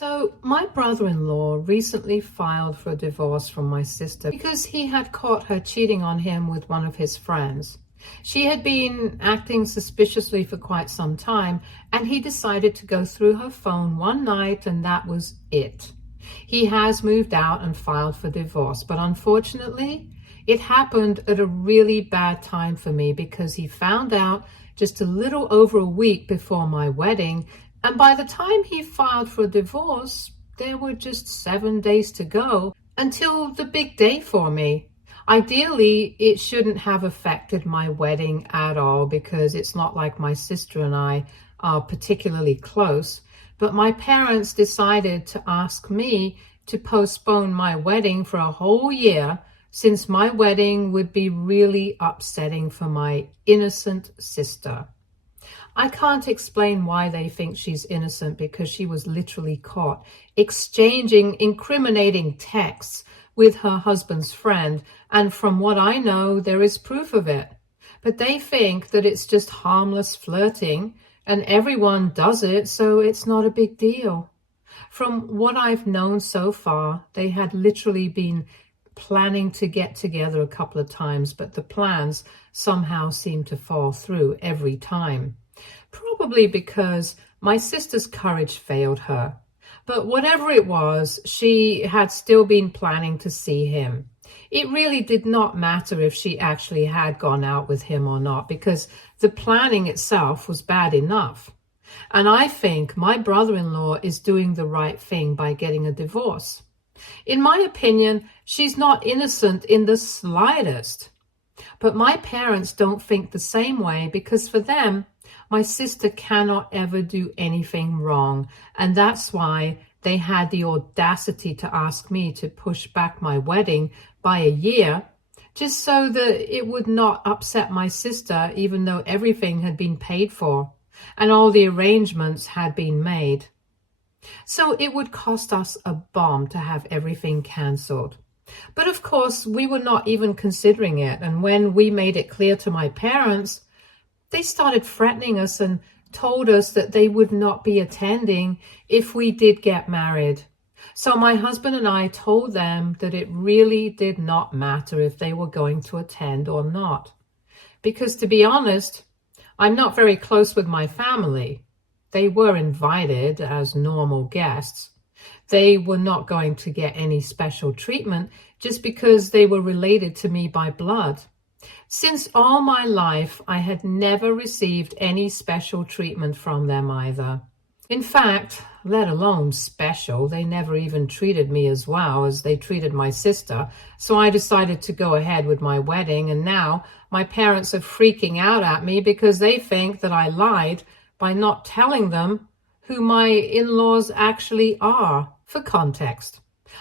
So, my brother-in-law recently filed for a divorce from my sister because he had caught her cheating on him with one of his friends. She had been acting suspiciously for quite some time, and he decided to go through her phone one night, and that was it. He has moved out and filed for divorce, but unfortunately, it happened at a really bad time for me because he found out just a little over a week before my wedding, and by the time he filed for divorce, there were just 7 days to go until the big day for me. Ideally, it shouldn't have affected my wedding at all because it's not like my sister and I are particularly close. But my parents decided to ask me to postpone my wedding for a whole year since my wedding would be really upsetting for my innocent sister. I can't explain why they think she's innocent because she was literally caught exchanging incriminating texts with her husband's friend, and from what I know, there is proof of it. But they think that it's just harmless flirting, and everyone does it, so it's not a big deal. From what I've known so far, they had literally been planning to get together a couple of times, but the plans somehow seem to fall through every time. Probably because my sister's courage failed her. But whatever it was, she had still been planning to see him. It really did not matter if she actually had gone out with him or not, because the planning itself was bad enough. And I think my brother-in-law is doing the right thing by getting a divorce. In my opinion, she's not innocent in the slightest. But my parents don't think the same way because for them, my sister cannot ever do anything wrong, and that's why they had the audacity to ask me to push back my wedding by a year, just so that it would not upset my sister, even though everything had been paid for and all the arrangements had been made. So it would cost us a bomb to have everything cancelled. But of course, we were not even considering it, and when we made it clear to my parents, they started threatening us and told us that they would not be attending if we did get married. So my husband and I told them that it really did not matter if they were going to attend or not. Because to be honest, I'm not very close with my family. They were invited as normal guests. They were not going to get any special treatment just because they were related to me by blood. Since all my life, I had never received any special treatment from them either. In fact, let alone special, they never even treated me as well as they treated my sister. So I decided to go ahead with my wedding, and now my parents are freaking out at me because they think that I lied by not telling them who my in-laws actually are. For context,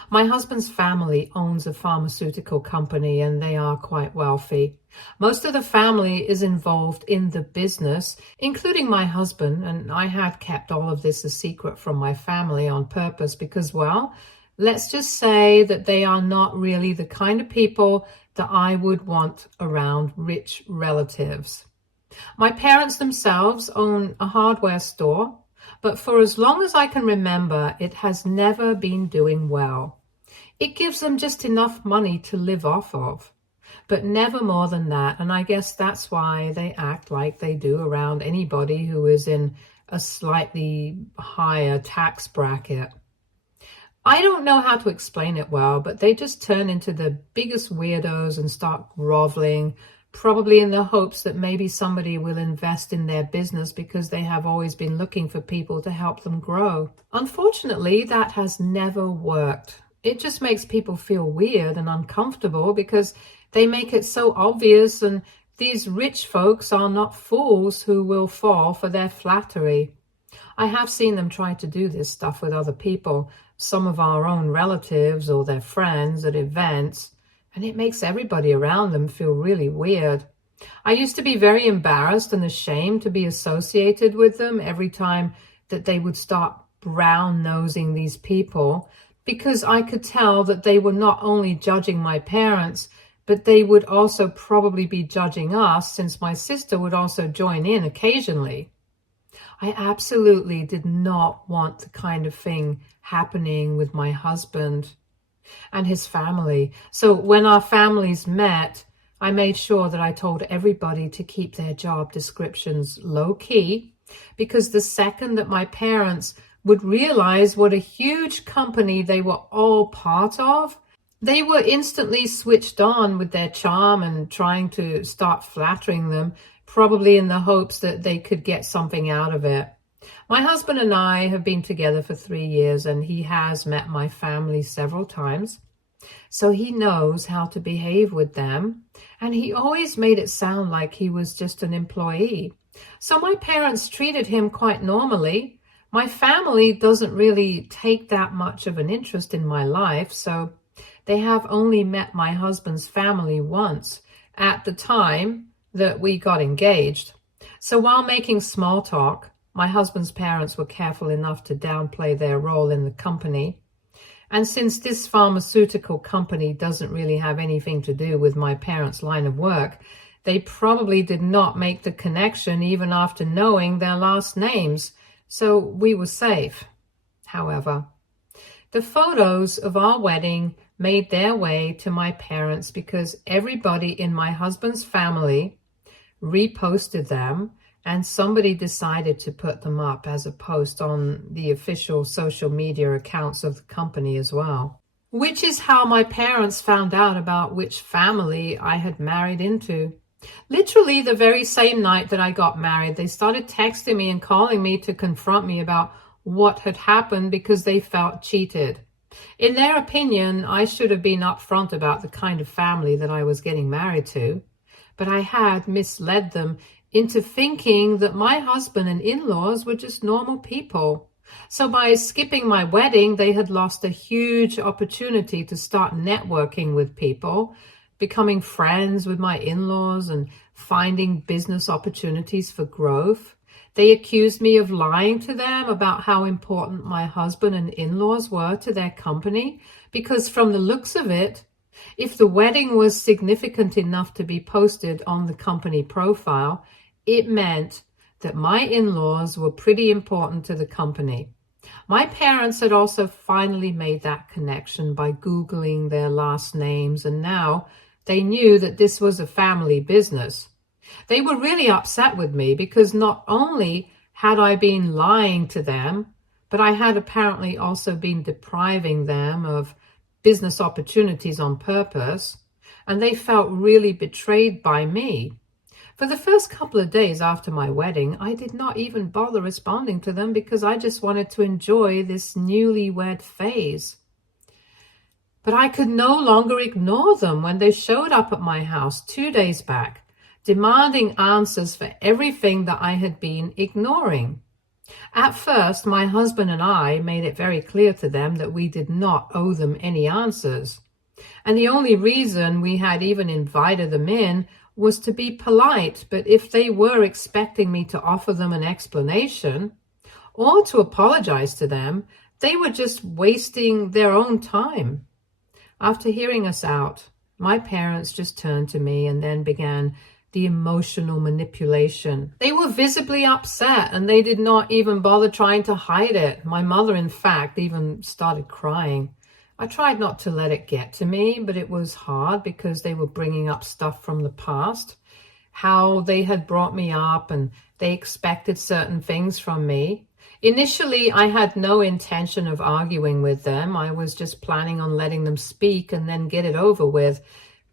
my husband's family owns a pharmaceutical company and they are quite wealthy. Most of the family is involved in the business, including my husband, and I have kept all of this a secret from my family on purpose because, well, let's just say that they are not really the kind of people that I would want around rich relatives. My parents themselves own a hardware store, but for as long as I can remember, it has never been doing well. It gives them just enough money to live off of, but never more than that. And I guess that's why they act like they do around anybody who is in a slightly higher tax bracket. I don't know how to explain it well, but they just turn into the biggest weirdos and start groveling, probably in the hopes that maybe somebody will invest in their business because they have always been looking for people to help them grow. Unfortunately, that has never worked. It just makes people feel weird and uncomfortable because they make it so obvious, and these rich folks are not fools who will fall for their flattery. I have seen them try to do this stuff with other people, some of our own relatives or their friends at events, and it makes everybody around them feel really weird. I used to be very embarrassed and ashamed to be associated with them every time that they would start brown-nosing these people, because I could tell that they were not only judging my parents, but they would also probably be judging us, since my sister would also join in occasionally. I absolutely did not want the kind of thing happening with my husband and his family. So when our families met, I made sure that I told everybody to keep their job descriptions low key, because the second that my parents would realize what a huge company they were all part of, they were instantly switched on with their charm and trying to start flattering them, probably in the hopes that they could get something out of it. My husband and I have been together for 3 years, and he has met my family several times. So he knows how to behave with them, and he always made it sound like he was just an employee. So my parents treated him quite normally. My family doesn't really take that much of an interest in my life, so they have only met my husband's family once at the time that we got engaged. So while making small talk, my husband's parents were careful enough to downplay their role in the company. And since this pharmaceutical company doesn't really have anything to do with my parents' line of work, they probably did not make the connection even after knowing their last names. So we were safe. However, the photos of our wedding made their way to my parents because everybody in my husband's family reposted them, and somebody decided to put them up as a post on the official social media accounts of the company as well. Which is how my parents found out about which family I had married into. Literally the very same night that I got married, they started texting me and calling me to confront me about what had happened because they felt cheated. In their opinion, I should have been upfront about the kind of family that I was getting married to, but I had misled them into thinking that my husband and in-laws were just normal people. So by skipping my wedding, they had lost a huge opportunity to start networking with people, becoming friends with my in-laws, and finding business opportunities for growth. They accused me of lying to them about how important my husband and in-laws were to their company, because from the looks of it, if the wedding was significant enough to be posted on the company profile, it meant that my in-laws were pretty important to the company. My parents had also finally made that connection by Googling their last names, and now they knew that this was a family business. They were really upset with me because not only had I been lying to them, but I had apparently also been depriving them of business opportunities on purpose, and they felt really betrayed by me. For the first couple of days after my wedding, I did not even bother responding to them because I just wanted to enjoy this newlywed phase. But I could no longer ignore them when they showed up at my house 2 days back, demanding answers for everything that I had been ignoring. At first, my husband and I made it very clear to them that we did not owe them any answers. And the only reason we had even invited them in was to be polite, but if they were expecting me to offer them an explanation or to apologize to them, they were just wasting their own time. After hearing us out, my parents just turned to me and then began the emotional manipulation. They were visibly upset and they did not even bother trying to hide it. My mother, in fact, even started crying. I tried not to let it get to me, but it was hard because they were bringing up stuff from the past, how they had brought me up and they expected certain things from me. Initially, I had no intention of arguing with them. I was just planning on letting them speak and then get it over with.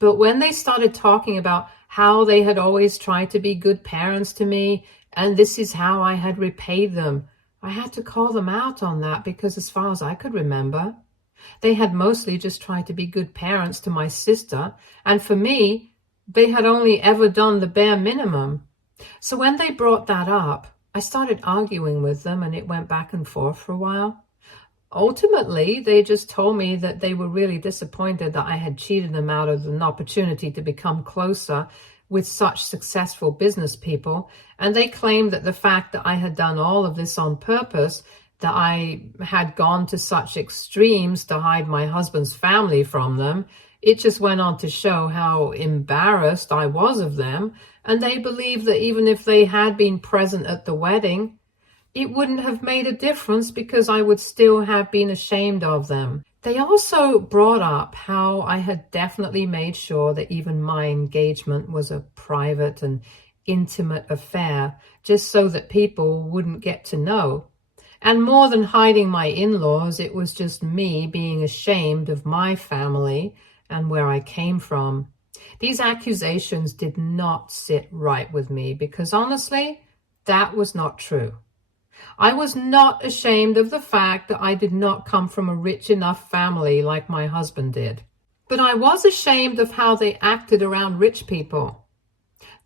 But when they started talking about how they had always tried to be good parents to me, and this is how I had repaid them, I had to call them out on that because as far as I could remember, they had mostly just tried to be good parents to my sister, and for me, they had only ever done the bare minimum. So when they brought that up, I started arguing with them and it went back and forth for a while. Ultimately, they just told me that they were really disappointed that I had cheated them out of an opportunity to become closer with such successful business people, and they claimed that the fact that I had done all of this on purpose, that I had gone to such extremes to hide my husband's family from them, it just went on to show how embarrassed I was of them, and they believed that even if they had been present at the wedding, it wouldn't have made a difference because I would still have been ashamed of them. They also brought up how I had definitely made sure that even my engagement was a private and intimate affair, just so that people wouldn't get to know. And more than hiding my in-laws, it was just me being ashamed of my family and where I came from. These accusations did not sit right with me because honestly, that was not true. I was not ashamed of the fact that I did not come from a rich enough family like my husband did. But I was ashamed of how they acted around rich people.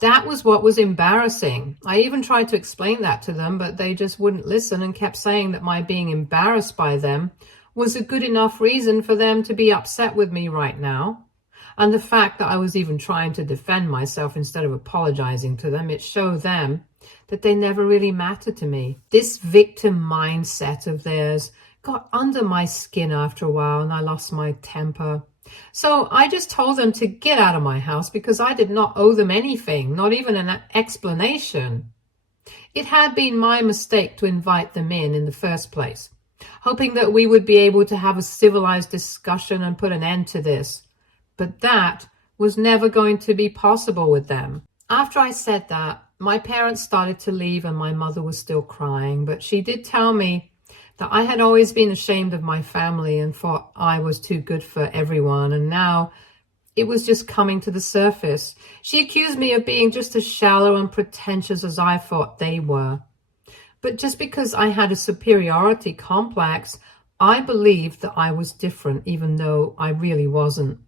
That was what was embarrassing. I even tried to explain that to them, but they just wouldn't listen and kept saying that my being embarrassed by them was a good enough reason for them to be upset with me right now. And the fact that I was even trying to defend myself instead of apologizing to them, it showed them that they never really mattered to me. This victim mindset of theirs got under my skin after a while, and I lost my temper. So I just told them to get out of my house because I did not owe them anything, not even an explanation. It had been my mistake to invite them in the first place, hoping that we would be able to have a civilized discussion and put an end to this. But that was never going to be possible with them. After I said that, my parents started to leave and my mother was still crying, but she did tell me that I had always been ashamed of my family and thought I was too good for everyone, and now it was just coming to the surface. She accused me of being just as shallow and pretentious as I thought they were. But just because I had a superiority complex, I believed that I was different, even though I really wasn't.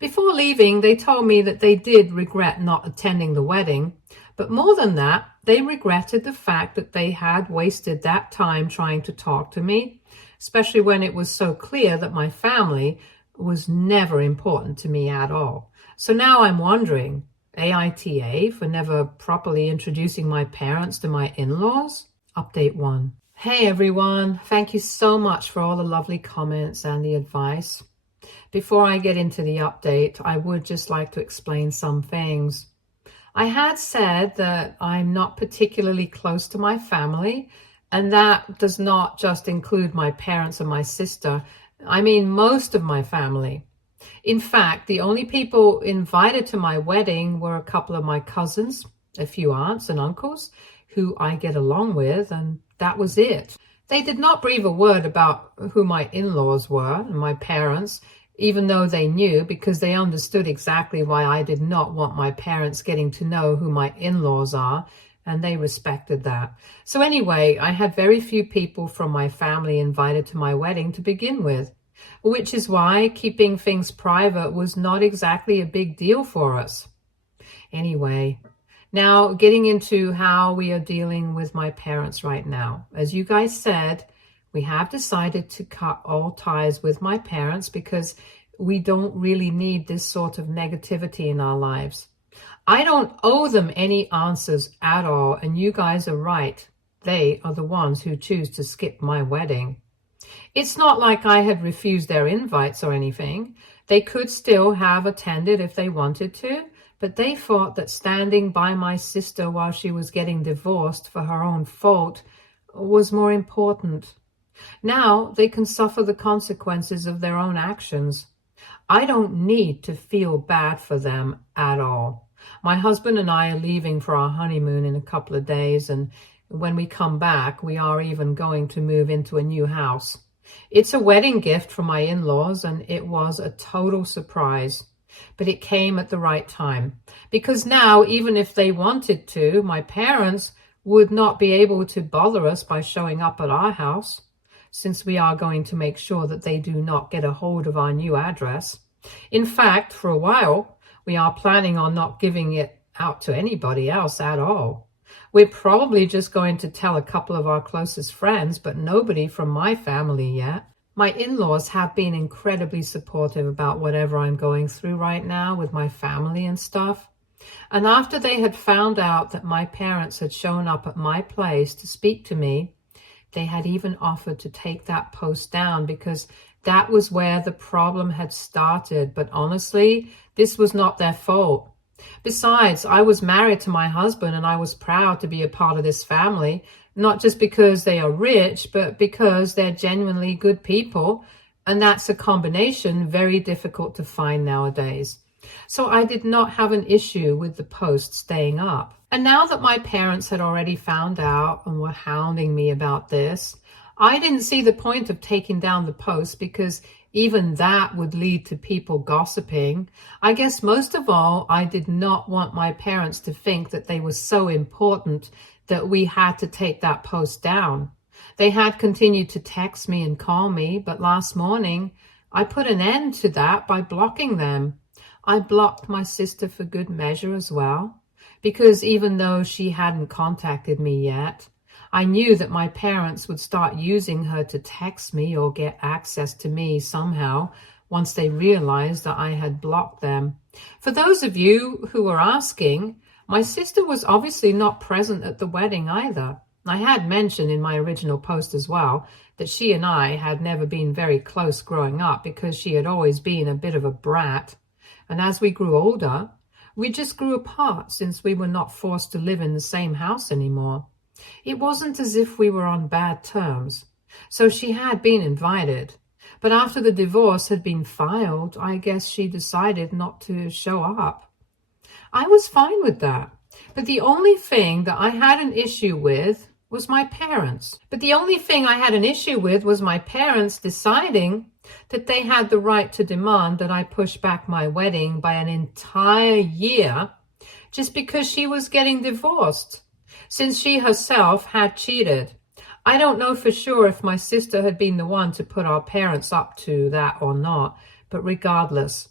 Before leaving, they told me that they did regret not attending the wedding, but more than that, they regretted the fact that they had wasted that time trying to talk to me, especially when it was so clear that my family was never important to me at all. So now I'm wondering, AITA for never properly introducing my parents to my in-laws? Update 1. Hey everyone, thank you so much for all the lovely comments and the advice. Before I get into the update, I would just like to explain some things. I had said that I'm not particularly close to my family, and that does not just include my parents and my sister. I mean most of my family. In fact, the only people invited to my wedding were a couple of my cousins, a few aunts and uncles who I get along with, and that was it. They did not breathe a word about who my in-laws were and my parents, even though they knew, because they understood exactly why I did not want my parents getting to know who my in-laws are, and they respected that. So anyway, I had very few people from my family invited to my wedding to begin with, which is why keeping things private was not exactly a big deal for us. Anyway, now getting into how we are dealing with my parents right now. As you guys said, we have decided to cut all ties with my parents because we don't really need this sort of negativity in our lives. I don't owe them any answers at all, and you guys are right. They are the ones who choose to skip my wedding. It's not like I had refused their invites or anything. They could still have attended if they wanted to, but they thought that standing by my sister while she was getting divorced for her own fault was more important. Now they can suffer the consequences of their own actions. I don't need to feel bad for them at all. My husband and I are leaving for our honeymoon in a couple of days, and when we come back, we are even going to move into a new house. It's a wedding gift from my in-laws, and it was a total surprise. But it came at the right time, because now, even if they wanted to, my parents would not be able to bother us by showing up at our house, since we are going to make sure that they do not get a hold of our new address. In fact, for a while, we are planning on not giving it out to anybody else at all. We're probably just going to tell a couple of our closest friends, but nobody from my family yet. My in-laws have been incredibly supportive about whatever I'm going through right now with my family and stuff. And after they had found out that my parents had shown up at my place to speak to me, they had even offered to take that post down because that was where the problem had started. But honestly, this was not their fault. Besides, I was married to my husband and I was proud to be a part of this family, not just because they are rich, but because they're genuinely good people. And that's a combination very difficult to find nowadays. So I did not have an issue with the post staying up. And now that my parents had already found out and were hounding me about this, I didn't see the point of taking down the post because even that would lead to people gossiping. I guess most of all, I did not want my parents to think that they were so important that we had to take that post down. They had continued to text me and call me, but last morning I put an end to that by blocking them. I blocked my sister for good measure as well, because even though she hadn't contacted me yet, I knew that my parents would start using her to text me or get access to me somehow once they realized that I had blocked them. For those of you who were asking, my sister was obviously not present at the wedding either. I had mentioned in my original post as well that she and I had never been very close growing up because she had always been a bit of a brat. And as we grew older, we just grew apart since we were not forced to live in the same house anymore. It wasn't as if we were on bad terms. So she had been invited. But after the divorce had been filed, I guess she decided not to show up. I was fine with that. But the only thing that I had an issue with was my parents. Deciding that they had the right to demand that I push back my wedding by an entire year just because she was getting divorced, since she herself had cheated. I don't know for sure if my sister had been the one to put our parents up to that or not, but regardless,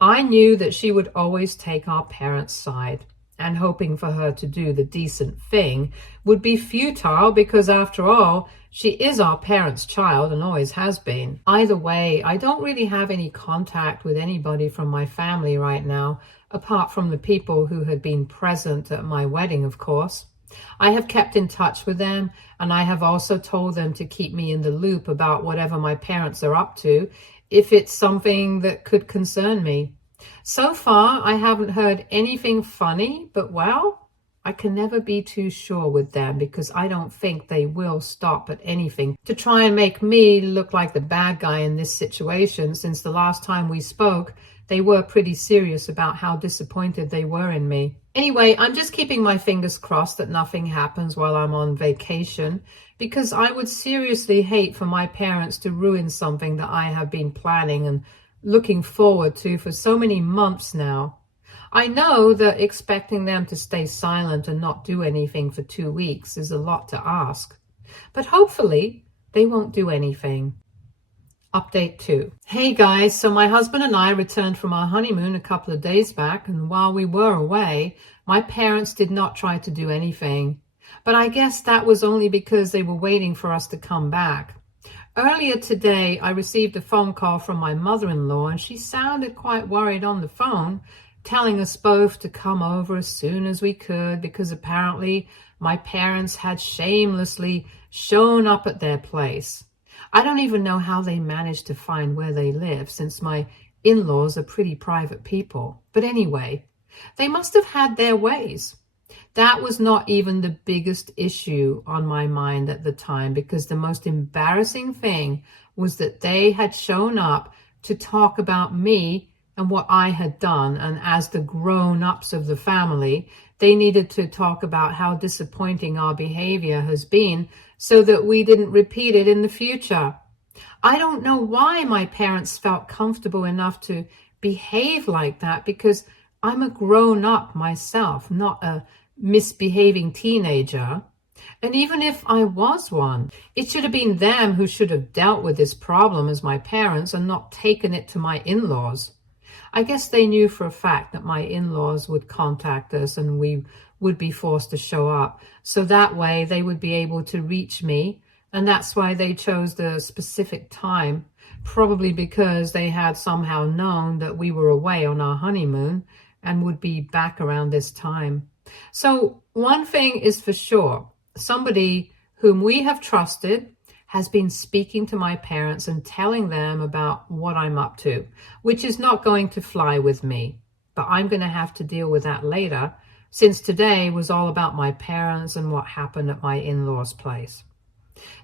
I knew that she would always take our parents' side, and hoping for her to do the decent thing would be futile because, after all, she is our parents' child and always has been. Either way, I don't really have any contact with anybody from my family right now, apart from the people who had been present at my wedding, of course. I have kept in touch with them, and I have also told them to keep me in the loop about whatever my parents are up to, if it's something that could concern me. So far, I haven't heard anything funny, but well, I can never be too sure with them because I don't think they will stop at anything to try and make me look like the bad guy in this situation, since the last time we spoke, they were pretty serious about how disappointed they were in me. Anyway, I'm just keeping my fingers crossed that nothing happens while I'm on vacation, because I would seriously hate for my parents to ruin something that I have been planning and looking forward to for so many months now. I know that expecting them to stay silent and not do anything for 2 weeks is a lot to ask, but hopefully they won't do anything. Update 2. Hey guys, so my husband and I returned from our honeymoon a couple of days back, and while we were away, my parents did not try to do anything. But I guess that was only because they were waiting for us to come back. Earlier today, I received a phone call from my mother-in-law, and she sounded quite worried on the phone, telling us both to come over as soon as we could because apparently my parents had shamelessly shown up at their place. I don't even know how they managed to find where they live, since my in-laws are pretty private people. But anyway, they must have had their ways. That was not even the biggest issue on my mind at the time, because the most embarrassing thing was that they had shown up to talk about me and what I had done, and as the grown-ups of the family, they needed to talk about how disappointing our behavior has been so that we didn't repeat it in the future. I don't know why my parents felt comfortable enough to behave like that, because I'm a grown-up myself, not a misbehaving teenager. And even if I was one, it should have been them who should have dealt with this problem as my parents and not taken it to my in-laws. I guess they knew for a fact that my in-laws would contact us and we would be forced to show up. So that way they would be able to reach me. And that's why they chose the specific time, probably because they had somehow known that we were away on our honeymoon and would be back around this time. So one thing is for sure, somebody whom we have trusted has been speaking to my parents and telling them about what I'm up to, which is not going to fly with me. but I'm going to have to deal with that later, since today was all about my parents and what happened at my in-laws' place.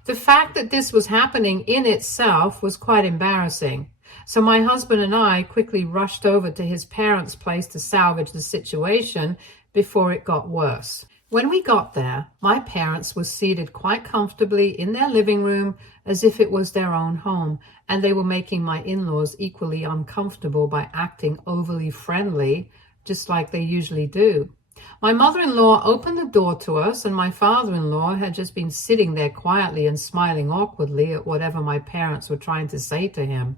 The fact that this was happening in itself was quite embarrassing. So my husband and I quickly rushed over to his parents' place to salvage the situation before it got worse. When we got there, my parents were seated quite comfortably in their living room as if it was their own home, and they were making my in-laws equally uncomfortable by acting overly friendly, just like they usually do. My mother-in-law opened the door to us, and my father-in-law had just been sitting there quietly and smiling awkwardly at whatever my parents were trying to say to him.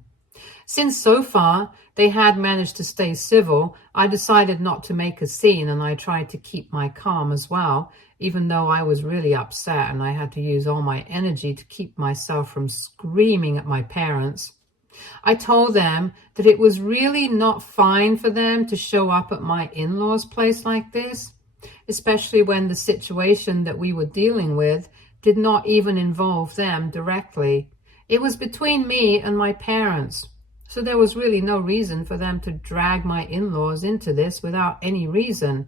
Since so far they had managed to stay civil, I decided not to make a scene, and I tried to keep my calm as well, even though I was really upset and I had to use all my energy to keep myself from screaming at my parents. I told them that it was really not fine for them to show up at my in-laws' place like this, especially when the situation that we were dealing with did not even involve them directly. It was between me and my parents, so there was really no reason for them to drag my in-laws into this without any reason.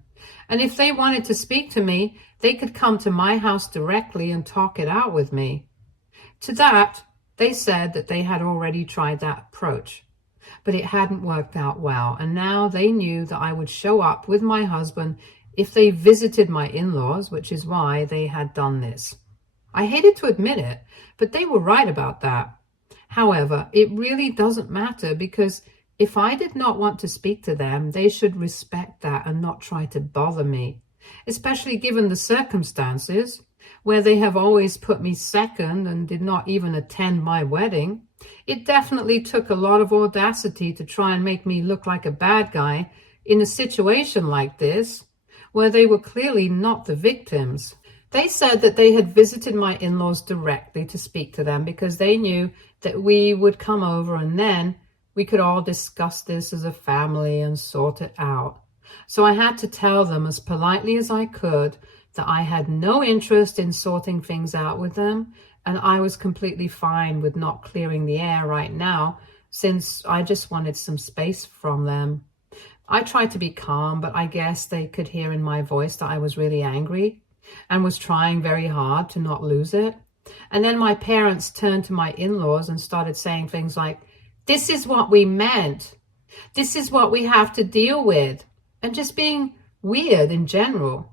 And if they wanted to speak to me, they could come to my house directly and talk it out with me. To that, they said that they had already tried that approach, but it hadn't worked out well, and now they knew that I would show up with my husband if they visited my in-laws, which is why they had done this. I hated to admit it, but they were right about that. However, it really doesn't matter, because if I did not want to speak to them, they should respect that and not try to bother me, especially given the circumstances where they have always put me second and did not even attend my wedding. It definitely took a lot of audacity to try and make me look like a bad guy in a situation like this, where they were clearly not the victims. They said that they had visited my in-laws directly to speak to them because they knew that we would come over and then we could all discuss this as a family and sort it out. So I had to tell them as politely as I could that I had no interest in sorting things out with them, and I was completely fine with not clearing the air right now, since I just wanted some space from them. I tried to be calm, but I guess they could hear in my voice that I was really angry and was trying very hard to not lose it. And then my parents turned to my in-laws and started saying things like, "This is what we meant. This is what we have to deal with," and just being weird in general.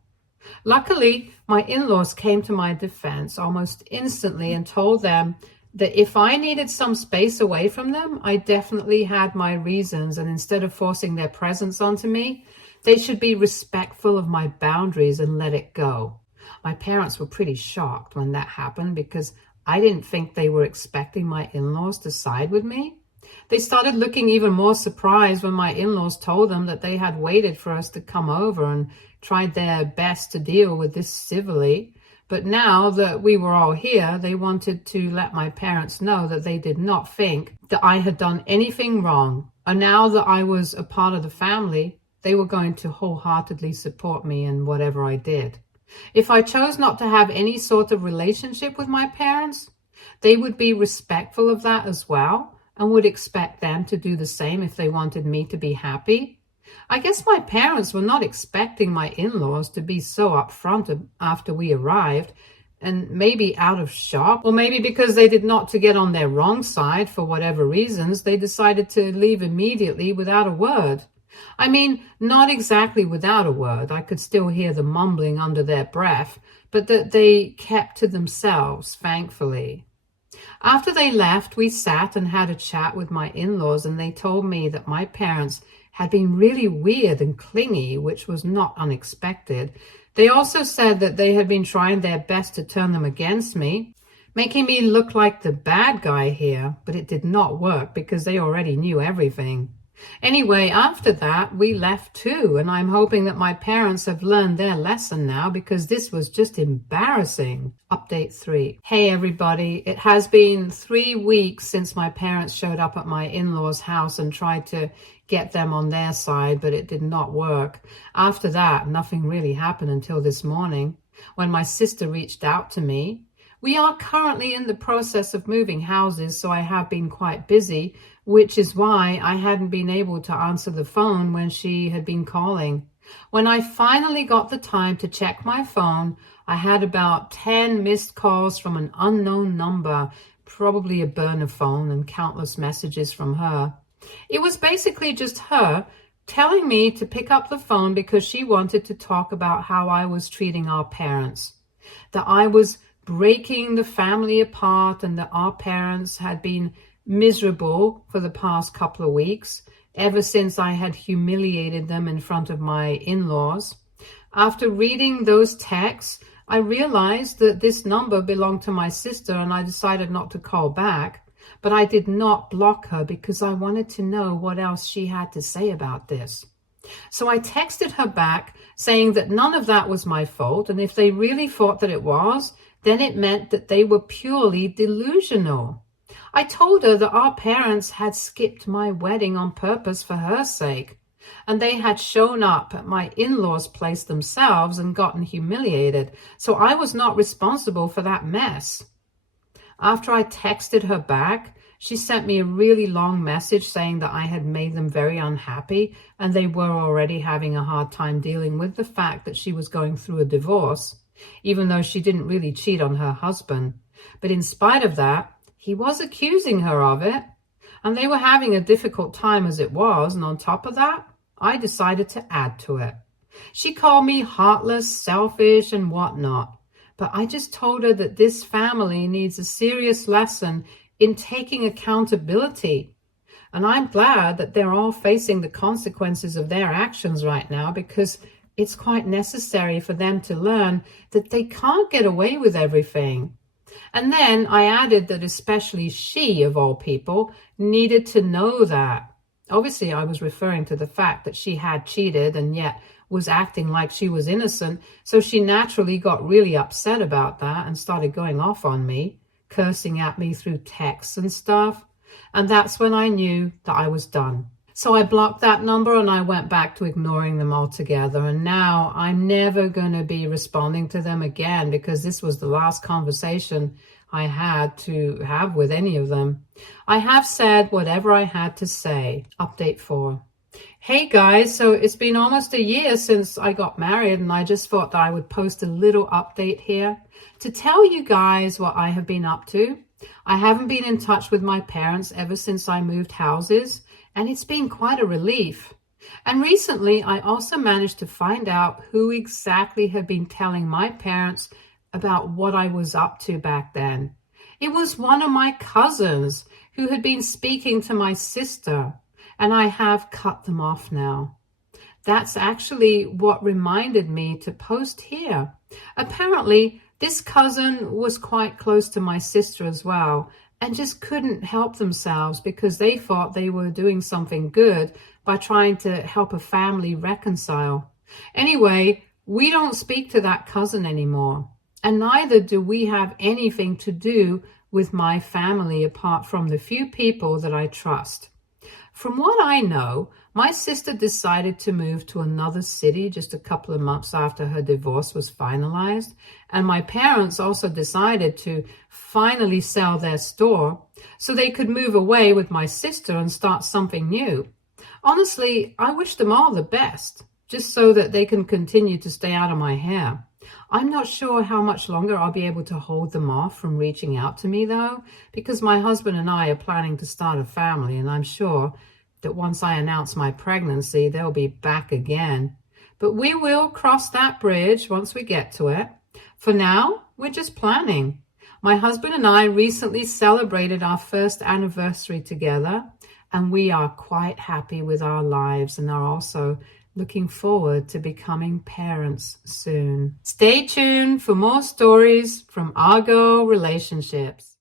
Luckily, my in-laws came to my defense almost instantly and told them that if I needed some space away from them, I definitely had my reasons, and instead of forcing their presence onto me, they should be respectful of my boundaries and let it go. My parents were pretty shocked when that happened because I didn't think they were expecting my in-laws to side with me. They started looking even more surprised when my in-laws told them that they had waited for us to come over and tried their best to deal with this civilly. But now that we were all here, they wanted to let my parents know that they did not think that I had done anything wrong. And now that I was a part of the family, they were going to wholeheartedly support me in whatever I did. If I chose not to have any sort of relationship with my parents, they would be respectful of that as well and would expect them to do the same if they wanted me to be happy. I guess my parents were not expecting my in-laws to be so upfront after we arrived, and maybe out of shock, or maybe because they did not to get on their wrong side for whatever reasons, they decided to leave immediately without a word. I mean, not exactly without a word. I could still hear the mumbling under their breath, but that they kept to themselves, thankfully. After they left, we sat and had a chat with my in-laws, and they told me that my parents had been really weird and clingy, which was not unexpected. They also said that they had been trying their best to turn them against me, making me look like the bad guy here, but it did not work because they already knew everything. Anyway, after that, we left too, and I'm hoping that my parents have learned their lesson now because this was just embarrassing. Update 3. Hey everybody, it has been 3 weeks since my parents showed up at my in-laws' house and tried to get them on their side, but it did not work. After that, nothing really happened until this morning when my sister reached out to me. We are currently in the process of moving houses, so I have been quite busy, which is why I hadn't been able to answer the phone when she had been calling. When I finally got the time to check my phone, I had about 10 missed calls from an unknown number, probably a burner phone, and countless messages from her. It was basically just her telling me to pick up the phone because she wanted to talk about how I was treating our parents, that I was breaking the family apart, and that our parents had been miserable for the past couple of weeks, ever since I had humiliated them in front of my in-laws. After reading those texts, I realized that this number belonged to my sister, and I decided not to call back. But I did not block her because I wanted to know what else she had to say about this. So I texted her back saying that none of that was my fault, and if they really thought that it was, then it meant that they were purely delusional. I told her that our parents had skipped my wedding on purpose for her sake, and they had shown up at my in-laws' place themselves and gotten humiliated, so I was not responsible for that mess. After I texted her back, she sent me a really long message saying that I had made them very unhappy, and they were already having a hard time dealing with the fact that she was going through a divorce, even though she didn't really cheat on her husband. But in spite of that, he was accusing her of it, and they were having a difficult time as it was, and on top of that, I decided to add to it. She called me heartless, selfish, and whatnot, but I just told her that this family needs a serious lesson in taking accountability. And I'm glad that they're all facing the consequences of their actions right now, because it's quite necessary for them to learn that they can't get away with everything. And then I added that especially she, of all people, needed to know that. Obviously, I was referring to the fact that she had cheated and yet was acting like she was innocent, so she naturally got really upset about that and started going off on me, cursing at me through texts and stuff. And that's when I knew that I was done. So I blocked that number and I went back to ignoring them altogether. And now I'm never going to be responding to them again, because this was the last conversation I had to have with any of them. I have said whatever I had to say. Update 4. Hey guys, so it's been almost a year since I got married, and I just thought that I would post a little update here to tell you guys what I have been up to. I haven't been in touch with my parents ever since I moved houses, and it's been quite a relief. And recently, I also managed to find out who exactly had been telling my parents about what I was up to back then. It was one of my cousins who had been speaking to my sister, and I have cut them off now. That's actually what reminded me to post here. Apparently, this cousin was quite close to my sister as well, and just couldn't help themselves because they thought they were doing something good by trying to help a family reconcile. Anyway, we don't speak to that cousin anymore, and neither do we have anything to do with my family apart from the few people that I trust. From what I know, my sister decided to move to another city just a couple of months after her divorce was finalized, and my parents also decided to finally sell their store so they could move away with my sister and start something new. Honestly, I wish them all the best, just so that they can continue to stay out of my hair. I'm not sure how much longer I'll be able to hold them off from reaching out to me, though, because my husband and I are planning to start a family, and I'm sure that once I announce my pregnancy, they'll be back again. But we will cross that bridge once we get to it. For now, we're just planning. My husband and I recently celebrated our first anniversary together, and we are quite happy with our lives and are also looking forward to becoming parents soon. Stay tuned for more stories from Argo Relationships.